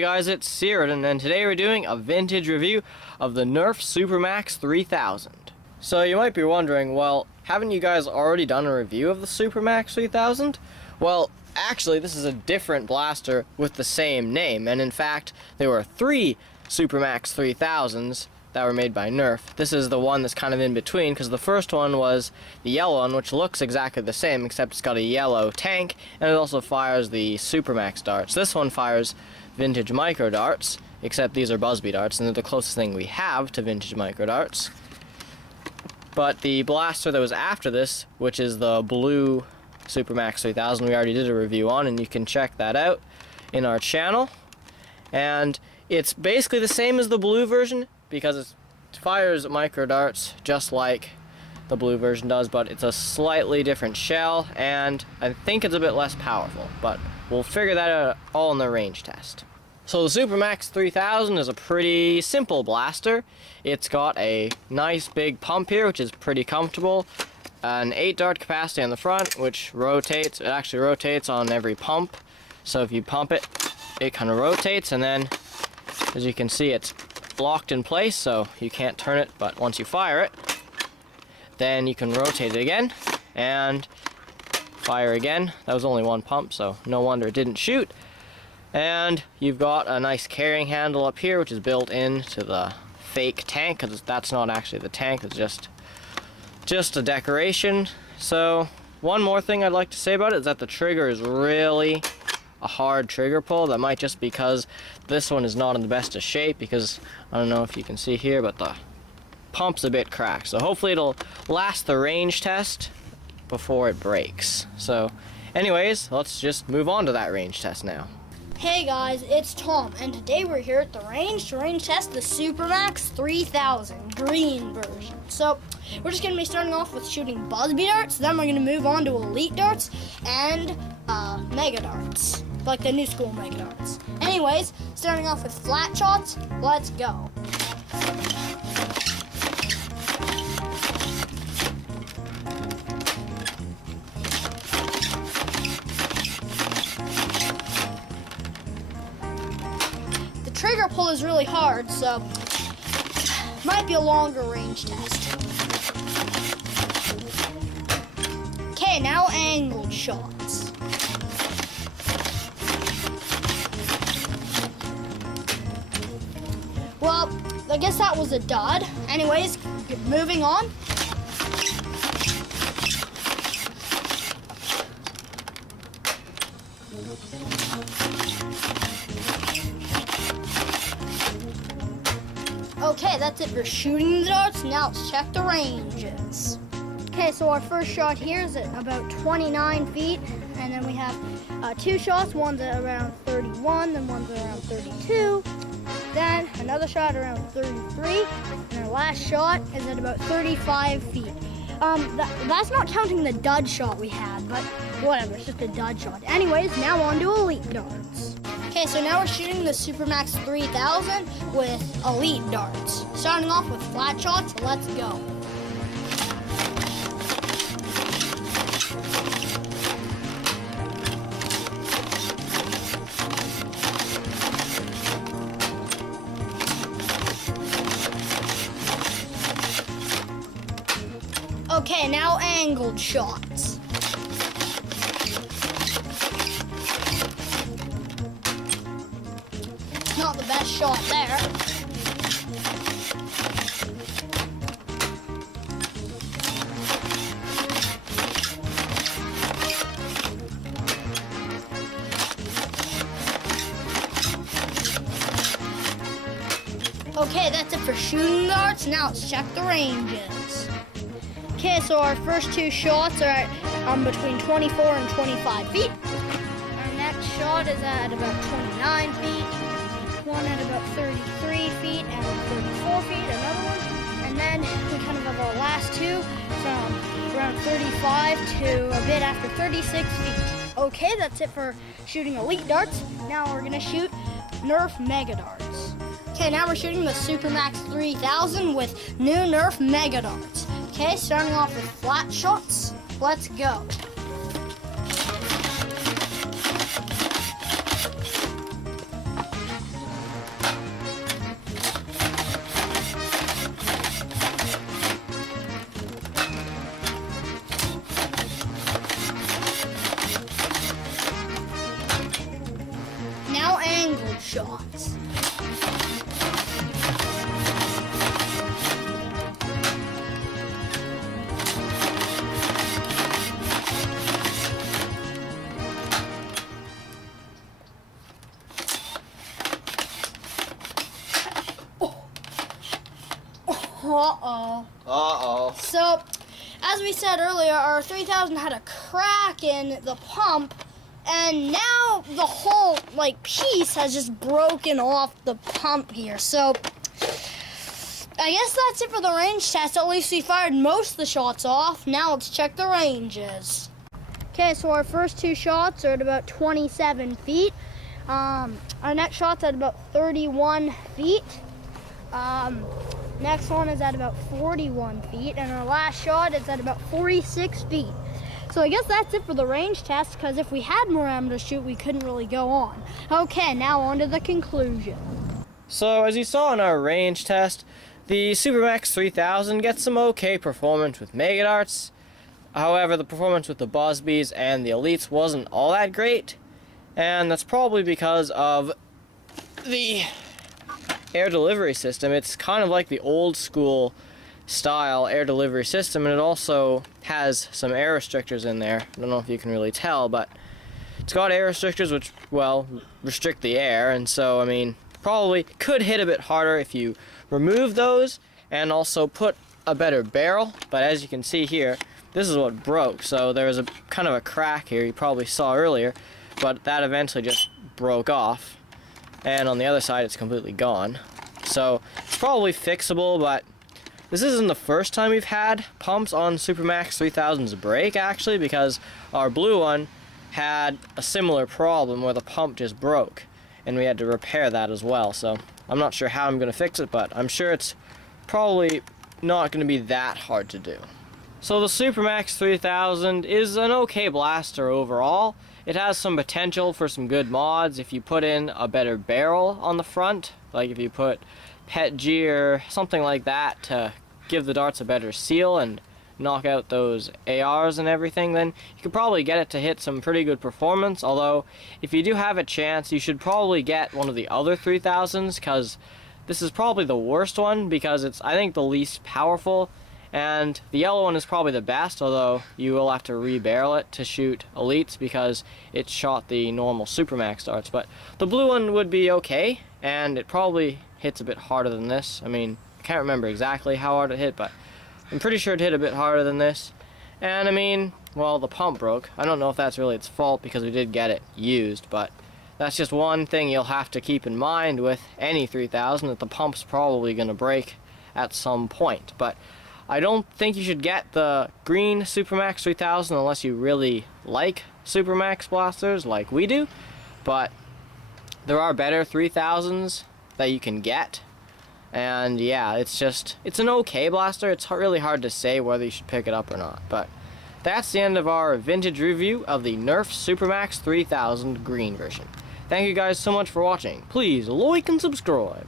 Hey guys, it's Siren, and today we're doing a vintage review of the Nerf SuperMAXX 3000. So you might be wondering, well, haven't you guys already done a review of the SuperMAXX 3000? Well, actually this is a different blaster with the same name, and in fact there were 3 SuperMAXX 3000s that were made by Nerf. This is the one that's kind of in between, because the first one was the yellow one, which looks exactly the same, except it's got a yellow tank, and it also fires the SuperMAXX darts. This one fires vintage micro darts, except these are Busby darts, and they're the closest thing we have to vintage micro darts. But the blaster that was after this, which is the blue SuperMAXX 3000, we already did a review on, and you can check that out in our channel. And it's basically the same as the blue version, because it fires micro darts just like the blue version does, but it's a slightly different shell, and I think it's a bit less powerful, but we'll figure that out all in the range test. So the SuperMAXX 3000 is a pretty simple blaster. It's got a nice big pump here, which is pretty comfortable, an 8 dart capacity on the front, which rotates. It actually rotates on every pump, so if you pump it, it kind of rotates, and then as you can see, it's locked in place, so you can't turn it, but once you fire it, then you can rotate it again and fire again. That was only one pump, so no wonder it didn't shoot. And you've got a nice carrying handle up here, which is built into the fake tank, because that's not actually the tank, it's just a decoration. So one more thing I'd like to say about it is that the trigger is really a hard trigger pull. That might just because this one is not in the best of shape, because I don't know if you can see here, but the pump's a bit cracked. So hopefully it'll last the range test before it breaks. So anyways, let's just move on to that range test now. Hey guys, it's Tom, and today we're here at the range to range test the SuperMAXX 3000 green version. So we're just going to be starting off with shooting Busby darts, then we're going to move on to elite darts and mega darts, like the new school mega darts. Anyways, starting off with flat shots, let's go. The trigger pull is really hard, so might be a longer range test. Okay, now angled shots. Well, I guess that was a dud. Anyways, moving on. Okay, that's it for shooting the darts. Now let's check the ranges. Okay, so our first shot here is at about 29 feet, and then we have 2 shots. One's at around 31, then one's at around 32. Then another shot around 33, and our last shot is at about 35 feet. That's not counting the dud shot we had, but whatever, it's just a dud shot. Anyways, now on to elite darts. Okay, so now we're shooting the SuperMAXX 3000 with elite darts. Starting off with flat shots, let's go. Okay, now angled shots. Not the best shot there. Okay, that's it for shooting darts. Now let's check the ranges. Okay, so our first 2 shots are at between 24 and 25 feet. Our next shot is at about 29 feet. One at about 33 feet and 34 feet, another one. And then we kind of have our last 2 from around 35 to a bit after 36 feet. Okay, that's it for shooting elite darts. Now we're gonna shoot Nerf mega darts. Okay, now we're shooting the SuperMAXX 3000 with new Nerf mega darts. Okay, starting off with flat shots. Let's go. Uh-oh. Uh-oh. So, as we said earlier, our 3000 had a crack in the pump, and now the whole, piece has just broken off the pump here. So, I guess that's it for the range test. At least we fired most of the shots off. Now let's check the ranges. Okay, so our first two shots are at about 27 feet. Our next shot's at about 31 feet. Next one is at about 41 feet, and our last shot is at about 46 feet. So I guess that's it for the range test, because if we had more ammo to shoot, we couldn't really go on. Okay, now on to the conclusion. So as you saw in our range test, the SuperMAXX 3000 gets some okay performance with Mega Darts. However, the performance with the Bosbees and the Elites wasn't all that great, and that's probably because of the air delivery system. It's kind of like the old school style air delivery system, and it also has some air restrictors in there. I don't know if you can really tell, but it's got air restrictors which, well, restrict the air, and so, I mean, probably could hit a bit harder if you remove those and also put a better barrel. But as you can see here, this is what broke. So there was a kind of a crack here you probably saw earlier, but that eventually just broke off, and on the other side it's completely gone. So it's probably fixable, but this isn't the first time we've had pumps on SuperMAXX 3000's break, actually, because our blue one had a similar problem where the pump just broke, and we had to repair that as well. So I'm not sure how I'm going to fix it, but I'm sure it's probably not going to be that hard to do. So the SuperMAXX 3000 is an okay blaster overall. It has some potential for some good mods if you put in a better barrel on the front, like if you put PETG or something like that to give the darts a better seal and knock out those ARs and everything, then you could probably get it to hit some pretty good performance. Although, if you do have a chance, you should probably get one of the other 3000s, because this is probably the worst one, because it's, I think, the least powerful, and the yellow one is probably the best, although you will have to re-barrel it to shoot Elites because it shot the normal SuperMAXX darts. But the blue one would be okay, and it probably hits a bit harder than this. I mean, I can't remember exactly how hard it hit, but I'm pretty sure it hit a bit harder than this. And I mean, well, the pump broke. I don't know if that's really its fault because we did get it used, but that's just one thing you'll have to keep in mind with any 3000, that the pump's probably going to break at some point. But I don't think you should get the green SuperMAXX 3000 unless you really like SuperMAXX blasters like we do. But there are better 3000s that you can get. And yeah, it's an okay blaster. It's really hard to say whether you should pick it up or not. But that's the end of our vintage review of the Nerf SuperMAXX 3000 green version. Thank you guys so much for watching. Please like and subscribe.